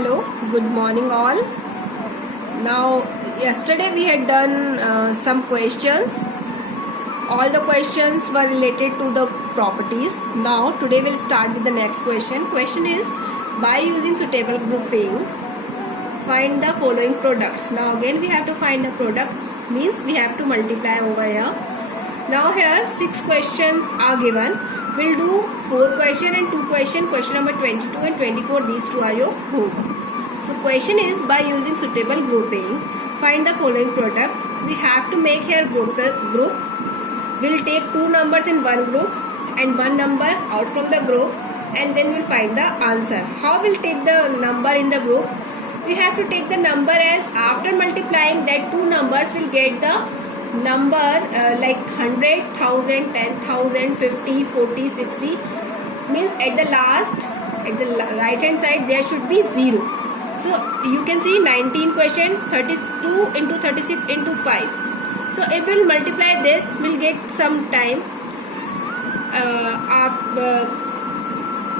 Hello, good morning all. Now, yesterday we had done some questions. All the questions were related to the properties. Now, today we'll start with the next question. Question is, by using suitable grouping, find the following products. Now, again we have to find the product, means we have to multiply over here. Now, here 6 questions are given. We'll do 4 questions and 2 questions. Question number 22 and 24, these two are your homework. So question is, by using suitable grouping, find the following product. We have to make here group. We'll take 2 numbers in one group and 1 number out from the group, and then we'll find the answer. How we'll take the number in the group? We have to take the number as after multiplying that 2 numbers will get the number like 100, 1000, 10,000, 50, 40, 60. Means at the last, at the right hand side, there should be 0. So you can see 19 question, 32 into 36 into 5. So if we'll multiply this, we'll get some time.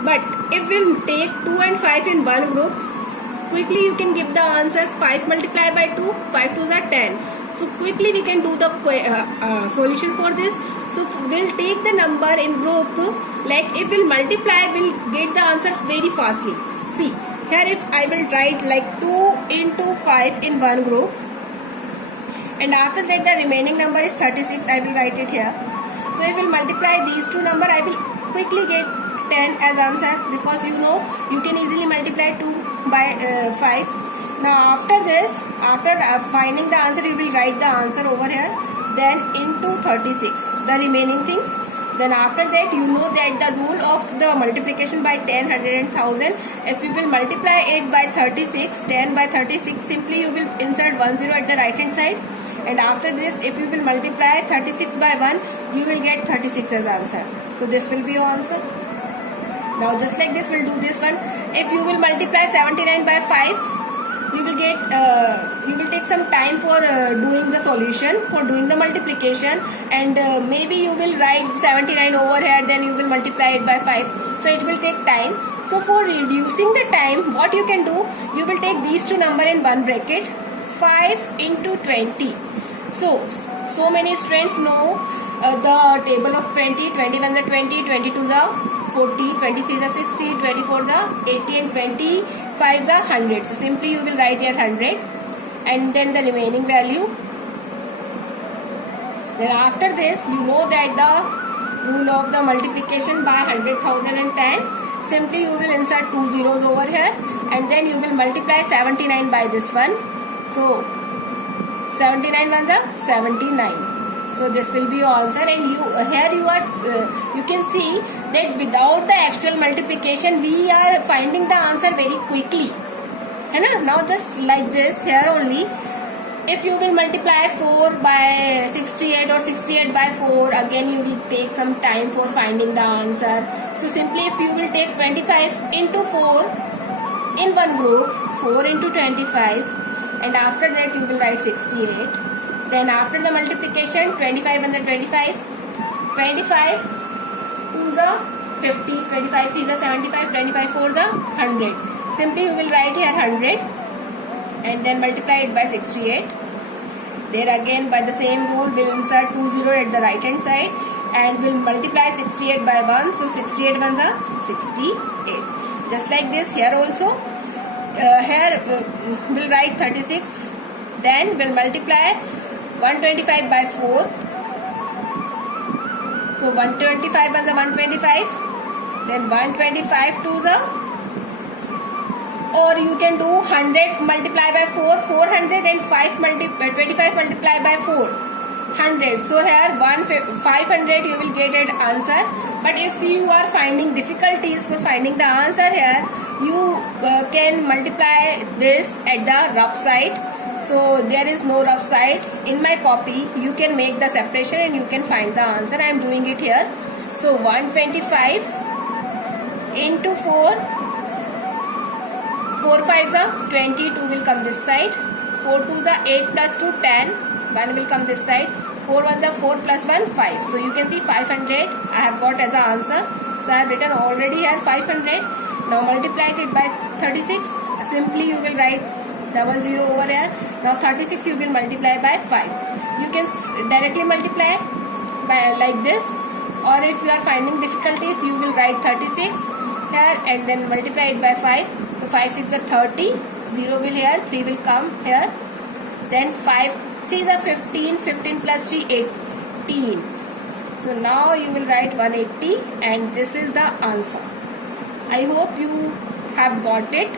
But if we'll take 2 and 5 in one group, quickly you can give the answer. 5 multiplied by 2, 5 2s are 10. So quickly we can do the solution for this. So we'll take the number in group, like if we'll multiply, we'll get the answer very fastly. See, here if I will write like 2 into 5 in one group, and after that the remaining number is 36, I will write it here. So if we'll multiply these two numbers, I will quickly get 10 as answer, because you know you can easily multiply 2 by 5. Now after this, after finding the answer, you will write the answer over here, then into 36, the remaining things. Then after that, you know that the rule of the multiplication by 10, 100 and 1000, if you will multiply it by 36, 10 by 36, simply you will insert 10 at the right hand side. And after this, if you will multiply 36 by 1, you will get 36 as answer. So this will be your answer. Now just like this, we'll do this one. If you will multiply 79 by 5, you will get you will take some time for doing the solution, for doing the multiplication, and maybe you will write 79 over here, then you will multiply it by 5. So it will take time. So for reducing the time, what you can do, you will take these two numbers in one bracket, 5 into 20. So many students know the table of 20. 21 is 20, 22 is 40, 23 is 60, 24 is 80, and 25 is 100. So simply you will write here 100 and then the remaining value. Then after this, you know that the rule of the multiplication by 100, 1000 and 10. Simply you will insert 2 zeros over here, and then you will multiply 79 by this one. So 79 ones are 79. So this will be your answer, and you here you can see that without the actual multiplication we are finding the answer very quickly. Now just like this here only, if you will multiply 4 by 68 or 68 by 4, again you will take some time for finding the answer. So simply if you will take 25 into 4 in one group, 4 into 25, and after that you will write 68. Then after the multiplication, 25 under 25, 25 2 is 50, 25 3 is 75, 25 4 is 100. Simply you will write here 100 and then multiply it by 68. There again by the same rule, we'll insert 2 0 at the right hand side and we'll multiply 68 by 1. So 68 ones are 68. Just like this here also. Here we'll write 36. Then we'll multiply 125 by 4. So 125 was a 125. Then 125 2s are, or you can do 100 multiply by 4, 400, and 25 multiply by 4, 100. So here 500 you will get an answer. But if you are finding difficulties for finding the answer here, you can multiply this at the rough side. So there is no rough side. In my copy, you can make the separation and you can find the answer. I am doing it here. So 125 into 4, 4 5s are 22 will come this side. 4 2s are 8 plus 2 10. 1 will come this side. 4 1s are 4 plus 1 5. So you can see 500 I have got as an answer. So I have written already here 500. Now multiply it by 36. simply you will write 00 over here. Now 36 you will multiply by 5. You can directly multiply by like this, or if you are finding difficulties, you will write 36 here and then multiply it by 5. So 5 6 are 30, 0 will here, 3 will come here, then 5 3 are 15, 15 plus 3 18. So now you will write 180 and this is the answer. I hope you have got it.